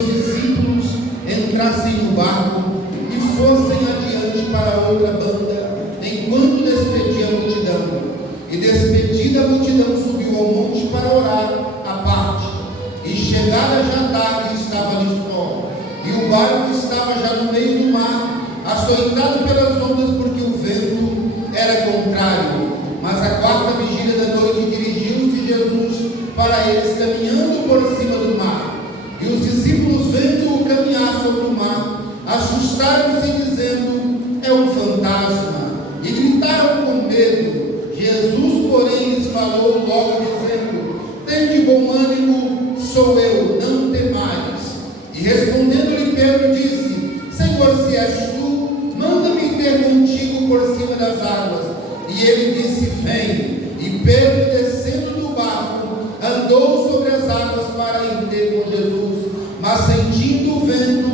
discípulos entrassem no barco e fossem adiante para outra banda, enquanto despedia a multidão. E despedida a multidão, subiu ao monte para orar à parte. E chegada já tarde, estava ali só. E o barco estava já no meio do mar, açoitado pelas ondas, porque o vento era contrário. Mas a quarta vigília da noite dirigiu-se Jesus para eles, caminhando por cima do mar. E os discípulos, vendo-o caminhar sobre o mar, assustaram-se, dizendo: é um fantasma, e gritaram com medo. Jesus, porém, lhes falou logo, dizendo: tende bom ânimo, sou eu, não temais. E respondendo-lhe Pedro, disse: Senhor, se és tu, manda-me ter contigo por cima das águas. E ele disse: vem. E Pedro, descendo do barco, andou sobre as águas para ir ter com Jesus. Mas sentindo o vento,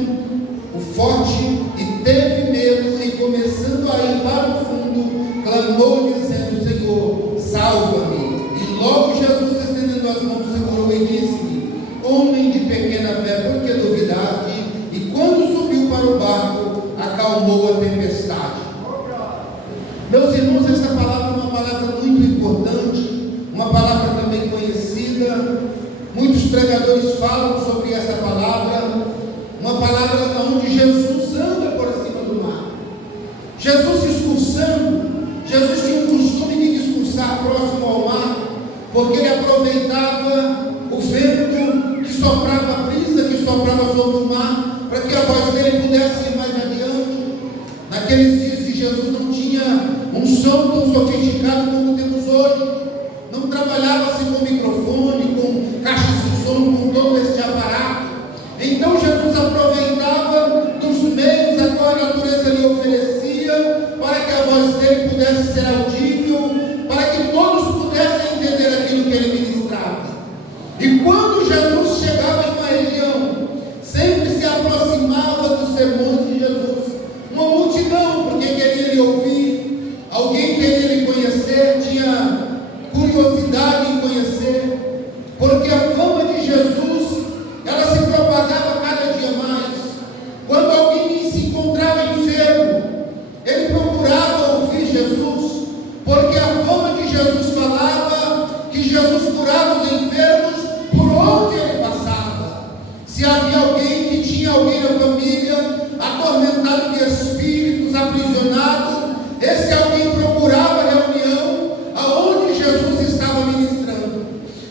o forte, e teve medo, e começando a ir para o fundo, clamou, dizendo: Senhor, salva-me. E logo Jesus, estendendo as mãos, segurou e disse: homem de pequena fé, por que duvidaste? E quando subiu para o barco, acalmou a tempestade. Meus irmãos, esta palavra é uma palavra muito importante, uma palavra também conhecida. Muitos pregadores falam sobre essa palavra, uma palavra onde Jesus anda por cima do mar. Jesus discursando, Jesus tinha o costume de discursar próximo ao mar, porque ele aproveitava o vento que soprava, a brisa que soprava sobre o mar, para que a voz dele pudesse ir mais adiante. Naqueles dias de Jesus não tinha um som tão sofisticado como temos hoje, não trabalhava-se com microfone, com caixas de som, com todo este aparato. Então Jesus aproveitava dos meios a qual a natureza lhe oferecia, para que a voz dele pudesse ser audível, para que todos pudessem entender aquilo que ele ministrava. E quando Jesus chegava em uma região, sempre se aproximava dos sermões de Jesus uma multidão, porque queria lhe ouvir, alguém queria lhe conhecer, tinha curiosidade em conhecer, porque a fama de Jesus, ela se propagava cada dia mais. Quando alguém se encontrava enfermo, ele procurava ouvir Jesus, porque a fama de Jesus falava que Jesus curava os enfermos por onde ele passava. Se havia alguém que tinha alguém na família atormentado de espíritos, aprisionado, esse alguém procurava a reunião aonde Jesus estava ministrando.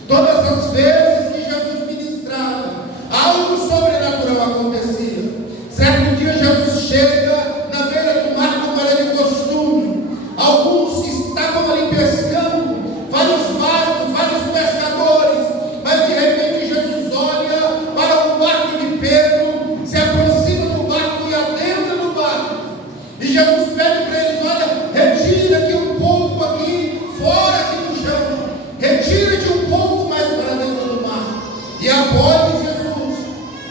Todas as vezes que Jesus ministrava, algo sobrenatural acontecia. Certo dia Jesus chega na beira do mar, como era de costume. Alguns estavam ali pescando, vários barcos, vários pescadores, mas de repente Jesus olha para o barco de Pedro, se aproxima do barco e adentra no barco. E Jesus pede para eles: olha, retira aqui um pouco aqui, fora aqui no chão, retira-te um pouco mais para dentro do mar. E após Jesus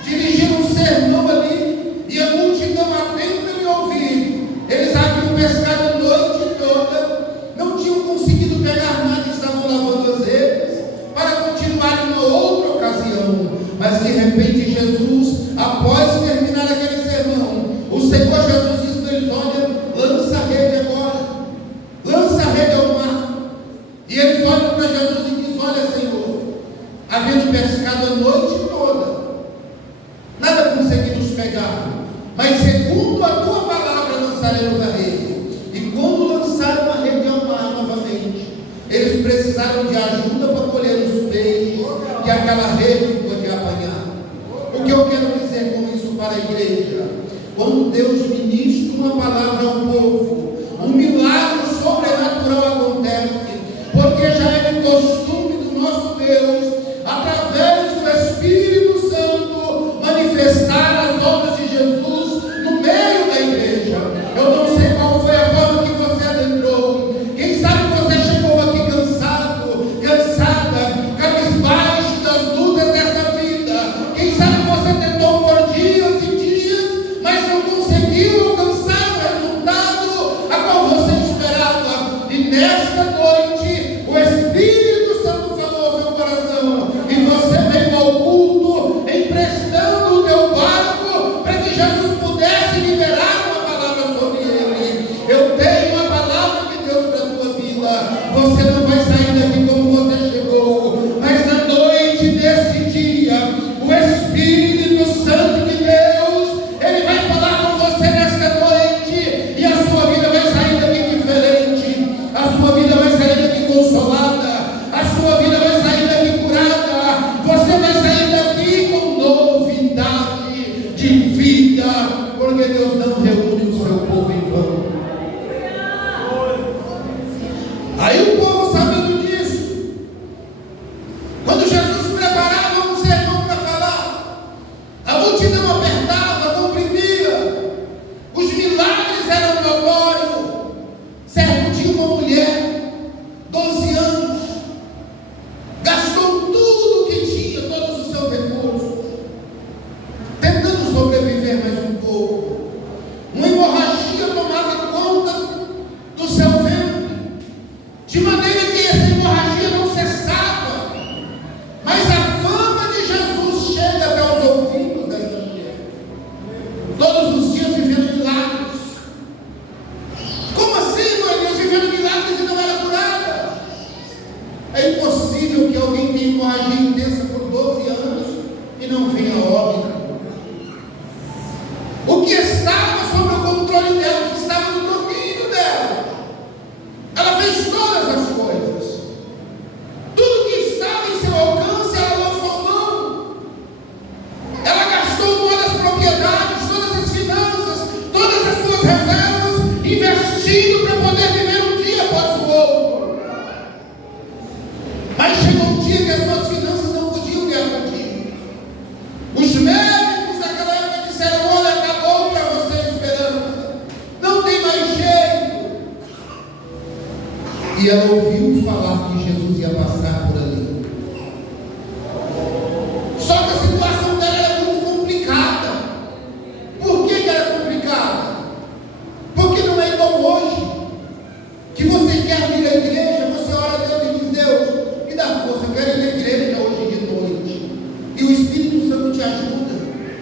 dirigir um sermão ali, e a multidão atenta lhe ouvir, eles haviam pescado a noite toda, não tinham conseguido pegar nada, estavam lavando as redes para continuar em uma outra ocasião. Mas de repente Jesus, após terminar aquele sermão, o Senhor Jesus diz para eles: olha, lança a rede agora, lança a rede ao mar. E eles olham para Jesus e dizem: olha, Senhor, havendo pescado a noite toda, nada conseguimos pegar, mas segundo a tua palavra lançaremos a rede. E quando lançaram a rede ao mar novamente, eles precisaram de ajuda para colher os peixes que aquela rede podia apanhar. O que eu quero dizer com isso para a igreja? Quando Deus ministra uma palavra ao povo, um milagre sobrenatural acontece, porque já é de costume do nosso Deus, através do Espírito Santo, manifestar as obras de Jesus no meio da igreja. Eu não sei qual foi a forma que você adentrou. Quem sabe você chegou aqui cansado, cansada, cabisbaixo das lutas dessa vida. Quem sabe você tentou por dias e dias, mas não conseguiu porque Deus não reúne o seu povo em vão. Aí o povo, sabendo disso, quando Jesus preparava um sermão para falar, a multidão apertava, comprimia, os milagres eram notórios. Certo dia, uma mulher, 12 anos, gastou tudo que tinha, todos os seus recursos, tentando sobreviver mais um pouco. Uma hemorragia tomava conta do seu ventre, de maneira que essa hemorragia não cessava. Mas a fama de Jesus chega até os ouvidos dessa mulher, todos os dias vivendo milagres. Como assim, mãe? Deus vivendo milagres e não era curada? É impossível que alguém tenha hemorragia intensa por 12 anos e não venha a óbito. O que estava sob o controle dela, o que estava no domínio dela, ela fez todas as coisas. Tudo que estava em seu alcance, ela lançou mão. Ela gastou todas as propriedades, todas as finanças, todas as suas reservas, investindo para poder viver um dia após o outro. Mas chegou um dia que as suas finanças não podiam lhe acudir. Os médicos daquela época disseram: olha, acabou para você a esperança, não tem mais jeito. E ela ouviu falar que Jesus ia passar por ali. Só que a situação dela era muito complicada. Por que era complicada? Porque não é igual hoje, que você quer vir à igreja, você ora a Deus e diz: Deus, me dá força, eu quero ir à igreja hoje de noite. E o Espírito Santo te ajuda.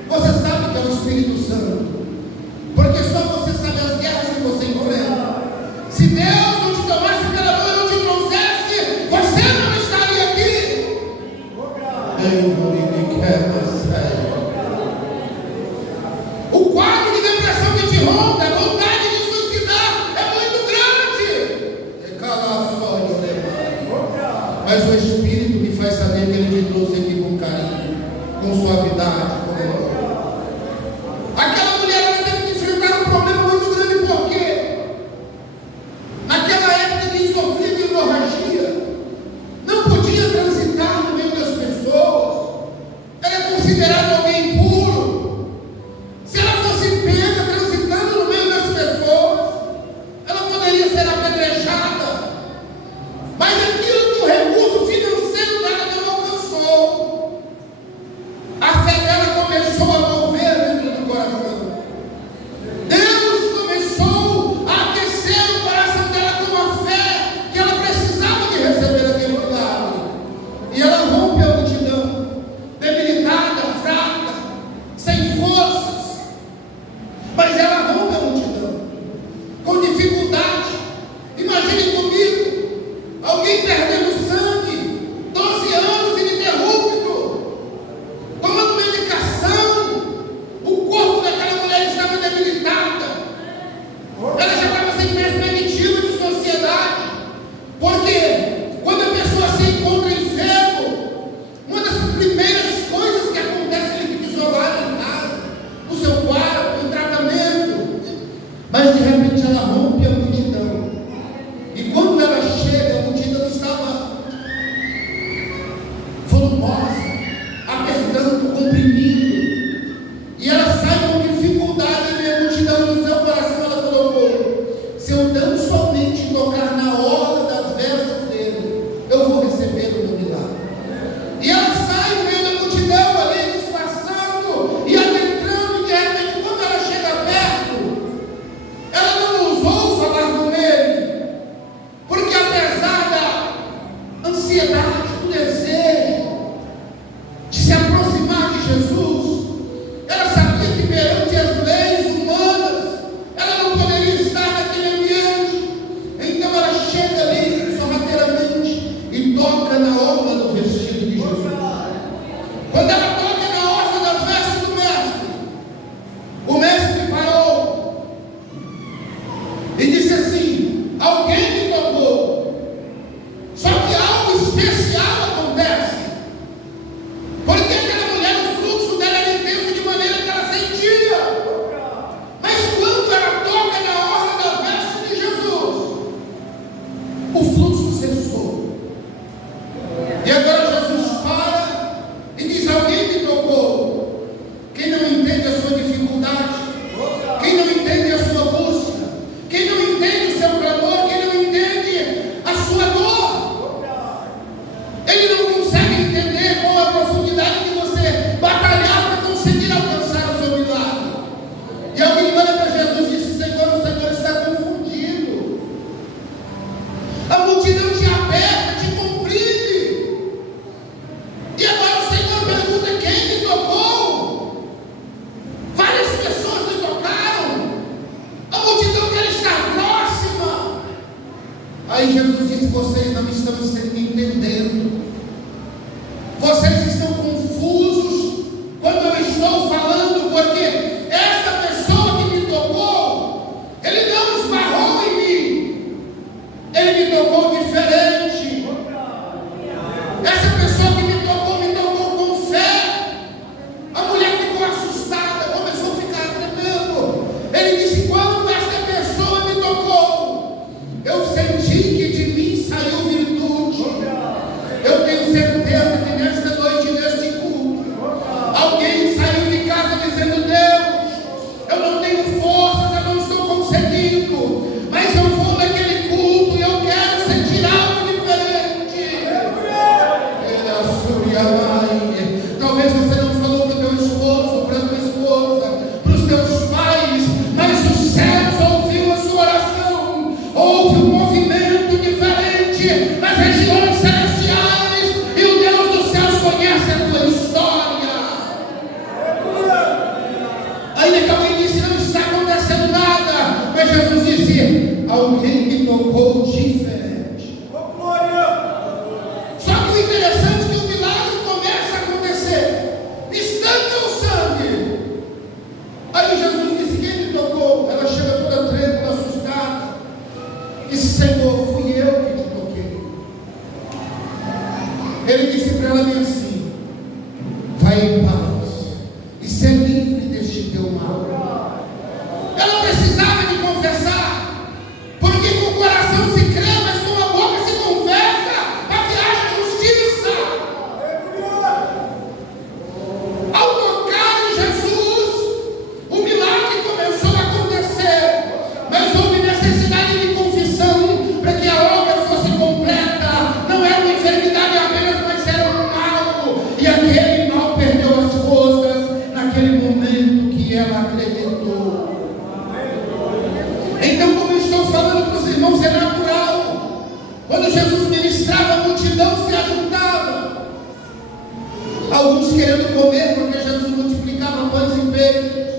Você sabe que é o Espírito Santo, porque só você sabe as guerras que você enfrenta. Se Deus não te tomasse pela mão e não te trouxesse, você não estaria aqui. Eu me quero a sério. O quadro de depressão que te ronda, a vontade de suicidar é muito grande. Mas o Espírito me faz saber que Ele te trouxe aqui com carinho, com suavidade, com amor. Aquela mulher, ela teve que enfrentar um problema muito grande. Por quê? Naquela época, quem sofria de hemorragia não podia transitar no meio das pessoas, era considerado alguém impuro. Se ela fosse pega transitando no meio das pessoas, ela poderia ser apedrejada. Mas aquilo que o recurso financeiro dela não alcançou, a fé dela este teu mal. Ela precisava de confessar, porque com o coração se crê, mas com a boca se confessa, para que haja justiça. Ao tocar em Jesus, o milagre começou a acontecer, mas houve necessidade de confissão para que a obra fosse completa. Não era uma enfermidade apenas, mas era um mal, e aquele mal perdeu as forças naquele momento que ela acreditou. Então, como eu estou falando para os irmãos, é natural. Quando Jesus ministrava, a multidão se ajuntava. Alguns querendo comer, porque Jesus multiplicava pães e peixes.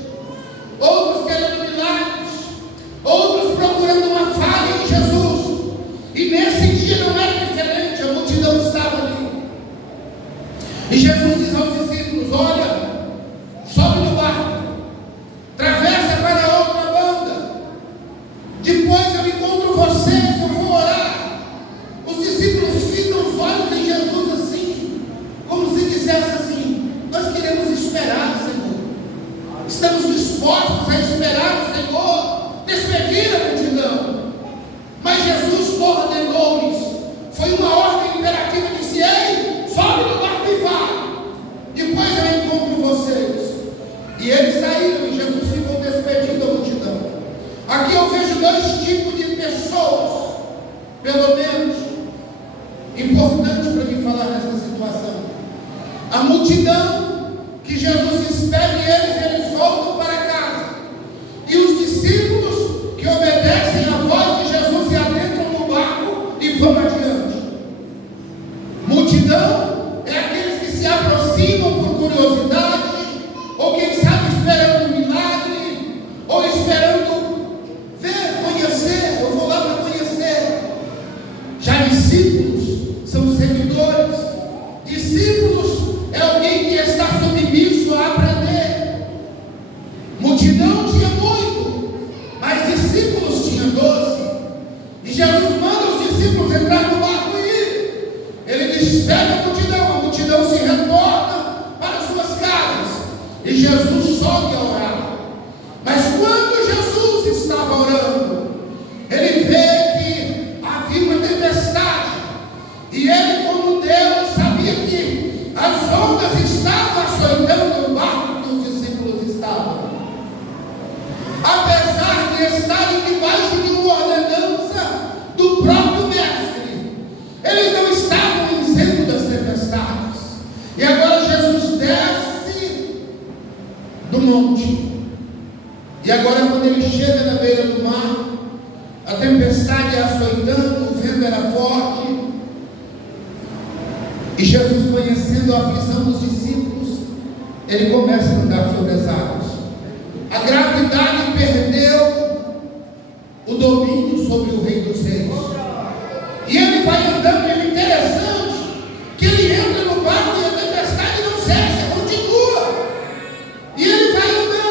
Outros querendo milagres. Outros procurando uma falha em Jesus. E nesse dia não era diferente, a multidão estava ali. E Jesus diz aos discípulos: olha, sobe no barco, atravessa para a outra banda. Depois eu encontro vocês, eu vou orar. Os discípulos ficam os olhos em Jesus assim, como se dissesse assim: nós queremos esperar, Senhor. Estamos dispostos a esperar o Senhor despedir a multidão. Mas Jesus ordenou-lhes. Foi uma ordem imperativa, disse: ei, sobe no barco e vá. Depois eu encontro vocês. E eles saíram e Jesus ficou despedindo a multidão. Aqui eu vejo dois tipos de pessoas, pelo menos, importante para mim falar nessa situação. A multidão que Jesus espera e eles voltam para casa. E os discípulos que obedecem à voz de Jesus e adentram no barco e vão adiante. Multidão é aqueles que se aproximam por curiosidade, ou quem sabe esperando um milagre, ou esperando ver, conhecer. Eu vou lá para conhecer. Já discípulos são seguidores. Discípulos é alguém que está submisso a aprender. Multidão tinha muito, mas discípulos tinha 12. E Jesus manda os discípulos entrar no barco e ir. Ele despede a multidão se retorna para suas casas. E Jesus sobe a orar. Mas quando Jesus estava orando, ele vê que havia uma tempestade. E ele, como Deus, sabia que as ondas estavam açoitando o barco que os discípulos estavam. Apesar de estarem debaixo de uma ordenança do próprio mestre, eles não estavam isento das tempestades. E agora Jesus desce do monte. E agora, quando ele chega na beira do mar, a tempestade açoitando, o vento era forte. E Jesus, conhecendo a aflição dos discípulos, ele começa a andar sobre as águas. A gravidade perdeu o domínio sobre o Rei dos Reis. E ele vai andando, e é interessante que ele entra no barco e a tempestade não cessa, continua. E ele vai andando.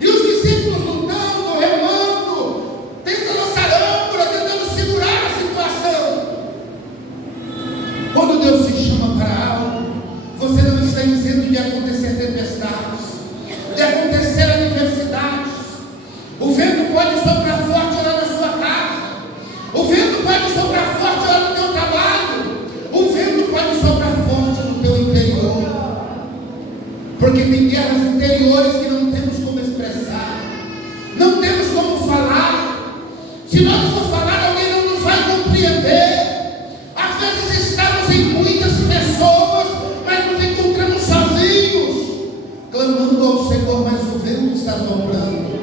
E os discípulos lutando, remando, tentando lançar âncora, tentando segurar a situação. Quando Deus se chama para algo, você não está isento de acontecer tempestades, de acontecer adversidades. O vento pode soprar forte lá na sua casa. O vento pode soprar forte lá no teu trabalho. O vento pode soprar forte no teu interior. Porque tem guerras interiores que não temos como expressar, não temos como falar. Se nós for falar, alguém não nos vai compreender. Às vezes estamos em muitas pessoas, mas nos encontramos sozinhos, clamando ao Senhor, mas o vento está soprando.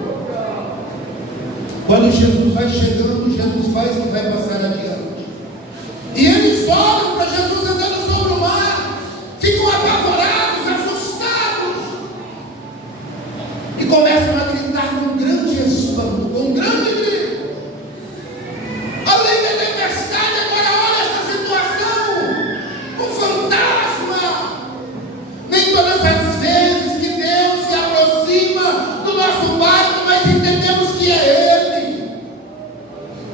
Quando Jesus vai chegando, Jesus faz que vai passar adiante. E eles olham para Jesus andando sobre o mar, ficam apavorados, assustados, e começam a gritar com um grande espanto, com um grande grito. Além da tempestade, agora olha essa situação, um fantasma. Nem todas as vezes que Deus se aproxima do nosso barco, mas entendemos que é Ele.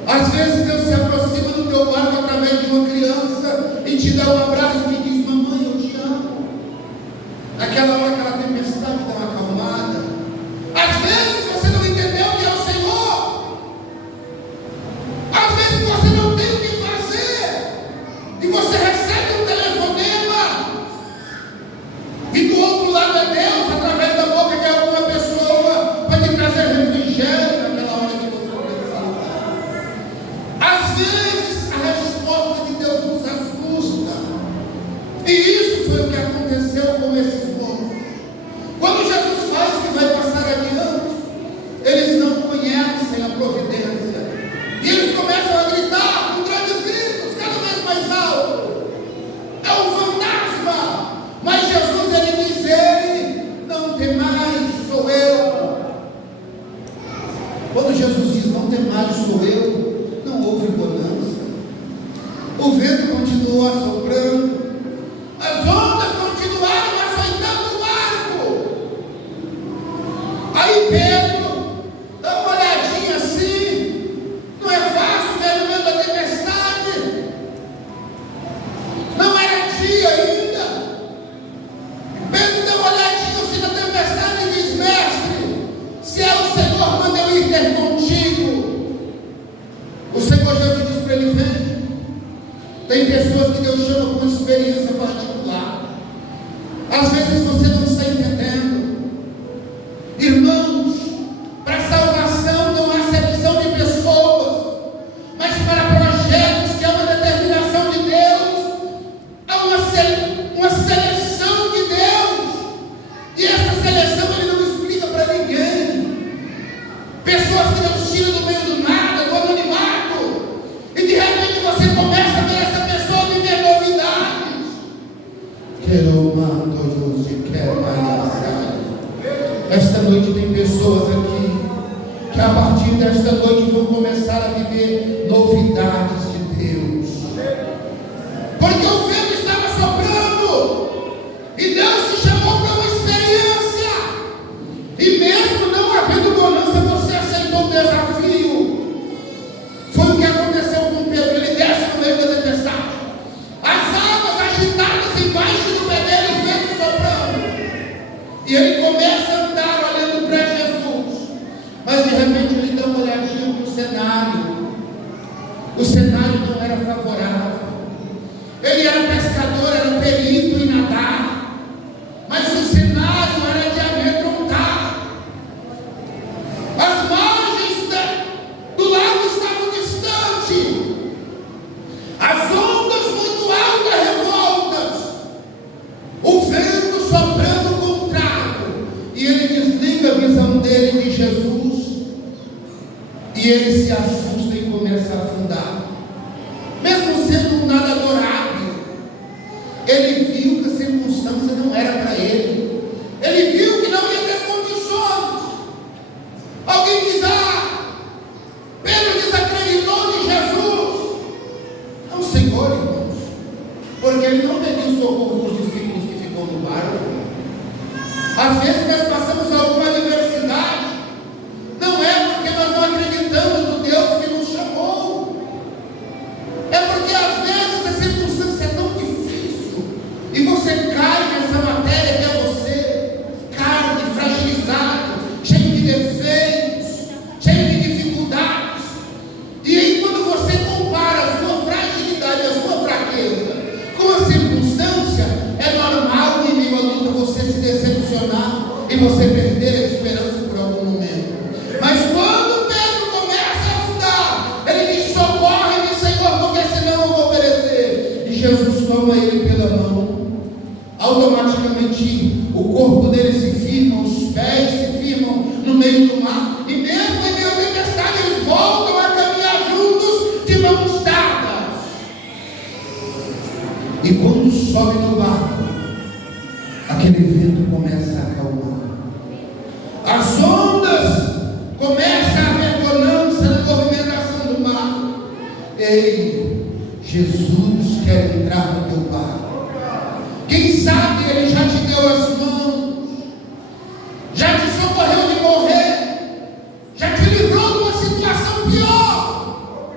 Às vezes Deus se aproxima do teu barco através de uma criança e te dá um abraço e diz: mamãe, eu te amo. Naquela hora aquela tempestade dá uma acalmada. sou eu, não houve bonança. O vento continuou assoprando, as ondas continuaram açoitando o barco. Aí Pedro dá uma olhadinha assim, não é fácil ver no meio da tempestade, não era dia ainda. Pedro dá uma olhadinha assim na tempestade e diz: mestre, se é o Senhor, manda eu ir ter contigo. O Senhor Jesus diz para ele: vem. Tem pessoas que Deus chama com experiência particular. Às vezes você não está entendendo. Irmãos, para salvação não há seleção de pessoas, mas para projetos que é uma determinação de Deus, há uma seleção de Deus. E essa seleção Ele não explica para ninguém. Pessoas que Deus tira do meio do nada, do anonimato, e de repente você começa a ver essa pessoa viver novidades. Esta noite tem pessoas aqui que a partir desta noite vão começar a viver novidades de Deus, porque o vento estava soprando e Deus te chamou para uma experiência, e mesmo não havendo bonança, você aceitou o desafio. Foi o que aconteceu com Pedro. Ele desce no meio da tempestade, as águas agitadas embaixo do pé dele, o vento soprando, e ele começa a andar olhando para Jesus. Mas de repente ele dá uma olhadinha para o cenário. O cenário não era favorável. Ele era pescador, era perito em nadar, mas o cenário era de amedrontar. As margens do lago estavam distantes, as ondas muito altas, revoltas, o vento soprando contrário, e ele desliga a visão dele de Jesus, e ele se assusta e começa a afundar. Mesmo sendo um nadador hábil, ele viu que a circunstância não era para ele. Ele viu que não ia ter condições. Alguém diz: Pedro desacreditou de Jesus. Não, Senhor, irmãos, porque ele não pediu socorro dos discípulos que ficou no barco. Às vezes nós passamos alguma adversidade, não é porque nós não acreditamos no Deus que nos chamou, é porque às vezes a circunstância é tão difícil e você cai nessa matéria que é você, carne, fragilizado, cheio de defeitos, cheio de dificuldades. E aí, quando você compara a sua fragilidade, a sua fraqueza com a circunstância, é normal em meio à luta você se decepcionar e você perder a esperança por algum momento. Mas quando Pedro começa a afundar, ele diz: socorre-me, Senhor, porque senão eu vou perecer. E Jesus toma ele pela mão. Automaticamente o corpo dele se firma, os pés se firmam no meio do mar, e mesmo em meio à tempestade eles voltam a caminhar juntos de mãos dadas. E quando sobe no barco, aquele vento começa a acalmar, as ondas começam a haver bonança na movimentação do mar. Ei, Jesus quer entrar no teu barco. Quem sabe Ele já te deu as mãos, já te socorreu de morrer, já te livrou de uma situação pior.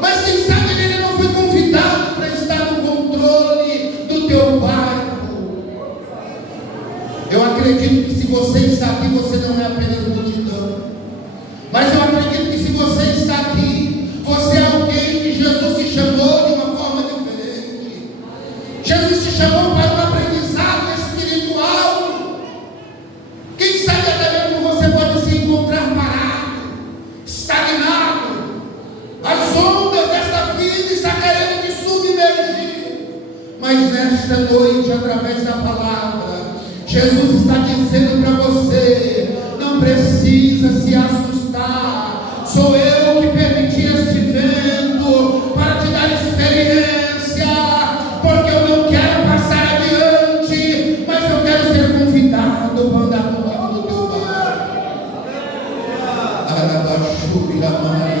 Mas quem sabe Ele não foi convidado para estar no controle do teu barco. Eu acredito que se você está aqui, você não é apenas multidão, mas eu acredito que se você está aqui, você é alguém que Jesus te chamou de uma forma diferente. Jesus te chamou para um aprendizado espiritual. Quem sabe até mesmo você pode se encontrar parado, estagnado. As ondas desta vida estão querendo te submergir. Mas nesta noite, através da palavra, Jesus está dizendo para você: não precisa se assustar. Sou eu que permiti este vento para te dar experiência, porque eu não quero passar adiante, mas eu quero ser convidado para andar comigo no teu barco. Arabaxu, Iramai.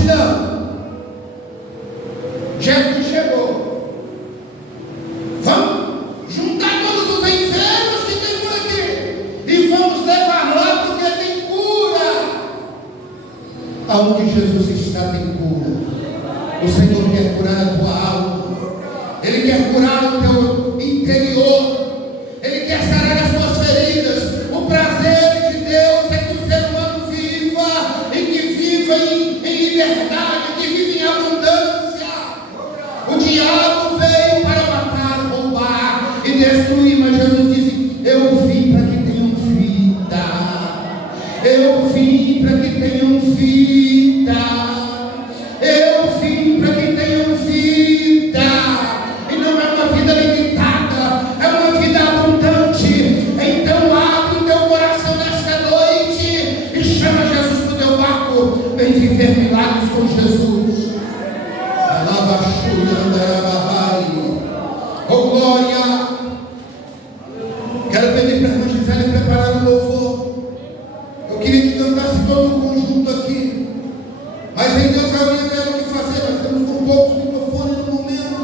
multidão. Jesus chegou. Vamos juntar todos os enfermos que tem por aqui e vamos levar lá, porque tem cura. Aonde Jesus está tem cura. O Senhor quer curar a tua alma. Ele quer curar o teu interior. Ele quer sarar as tuas feridas. O prazer de Deus é que o ser humano viva e que viva em liberdade, que viva em abundância. O diabo veio para matar, roubar e destruir, mas Jesus disse: eu vim para que tenham vida. Eu vim para que tenham vida. Eu vim para que tenham vida. E não é uma vida limitada, é uma vida abundante. Então abre o teu coração nesta noite e chama Jesus para o teu barco. Vem viver milagres com Jesus. Oh glória. Quero pedir para a irmã Gisele preparar o louvor. Eu queria que cantasse todo o conjunto aqui, mas em Deus havia dela o que fazer. Nós temos um pouco de microfone no momento,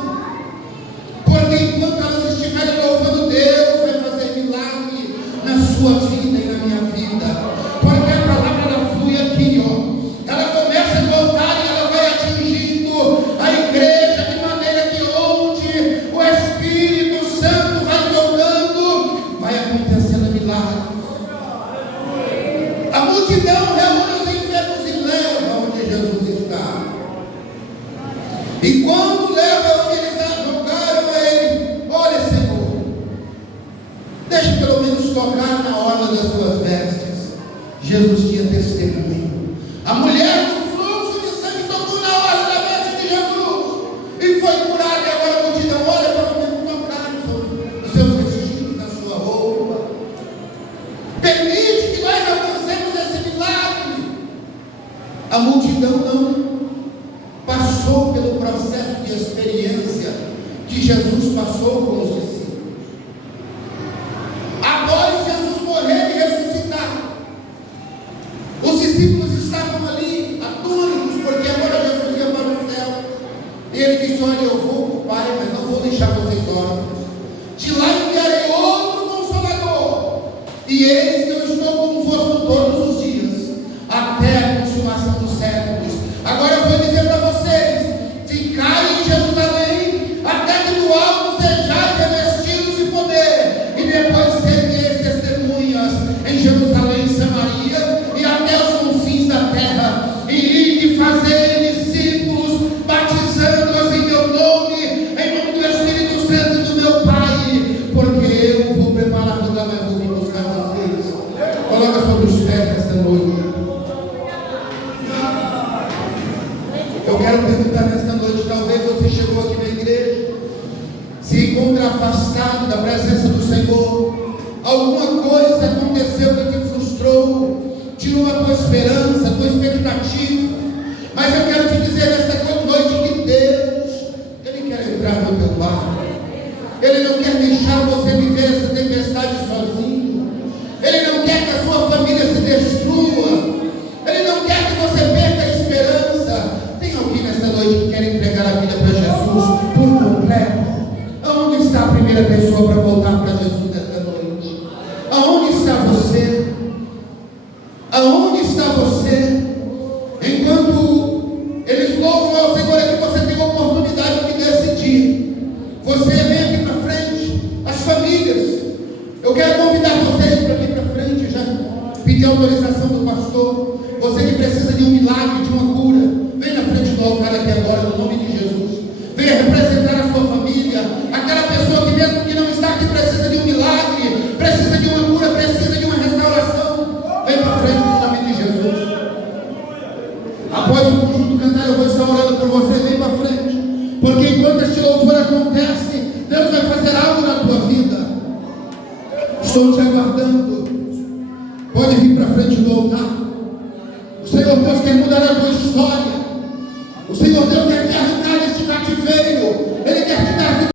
porque enquanto elas estiverem louvando, Deus vai fazer milagre na sua vida e na minha vida, porque a palavra ela flui aqui, ó. Ela começa a voltar e ela vai atingindo a igreja de maneira que onde o Espírito Santo vai tocando, vai acontecendo milagre. A multidão reúne os enfermos e leva onde Jesus está. E quando leva onde eles jogaram a ele: olha, Senhor, deixa pelo menos tocar na orla das suas vestes. Jesus tinha testemunho. A mulher do fluxo de sangue tocou na orla da veste de Jesus e foi curada. E agora a multidão: olha, pelo menos tocar nos seus vestidos, na sua roupa. Permite que nós alcancemos esse milagre. A multidão não passou pelo processo de experiência que Jesus passou com os discípulos. Após Jesus morrer e ressuscitar, os discípulos estavam ali atônitos, porque agora Jesus ia para o céu. E ele disse: olha, eu vou para o Pai, mas não vou deixar vocês órfãos. De lá enviarei outro Consolador, e eis que eu estou convosco todos os dias, até a consumação dos séculos. Agora eu vou dizer para vocês: ficai em Jerusalém, até que do alto sejais revestidos de poder, e depois sereis testemunhas em Jerusalém, Samaria e até os confins da terra. E ide fazei discípulos, batizando-os em meu nome, em nome do Espírito Santo e do meu Pai, porque eu vou preparar lugar, mas vou vir buscar vocês. Coloca sobre os pés nesta noite. Eu quero perguntar nesta noite: talvez você chegou aqui na igreja, se encontra afastado da presença do Senhor. Alguma coisa aconteceu que te frustrou, tirou a tua esperança, a tua expectativa. Mas eu quero te dizer nesta noite que Deus, Ele quer entrar no teu barco. Ele não quer deixar você viver essa tempestade sozinho. Ele não quer que a sua família se destrua. Ele não quer que você perca a esperança. Tem alguém nessa noite que quer entregar a vida para Jesus por completo? Aonde está a primeira pessoa para voltar para Jesus nesta noite? Aonde está você? Aonde está você? Enquanto eles louvam ao Senhor, é que você tem a oportunidade de decidir. Você vem aqui para frente, as famílias. Eu quero convidar você para vir para frente, já pedir autorização do pastor. Você que precisa de um milagre, de uma cura, vem na frente do altar aqui agora, no nome de Jesus. Venha representar a sua família. Aquela pessoa que mesmo que não está aqui precisa de um milagre, precisa de uma cura, precisa de uma restauração. Vem para frente no nome de Jesus. Após o conjunto cantar, eu vou estar orando por você. Vem para frente, porque enquanto este louvor acontece, Deus vai fazer algo na tua vida. Estou te aguardando. Pode vir para frente do altar. O Senhor Deus quer mudar a tua história. O Senhor Deus quer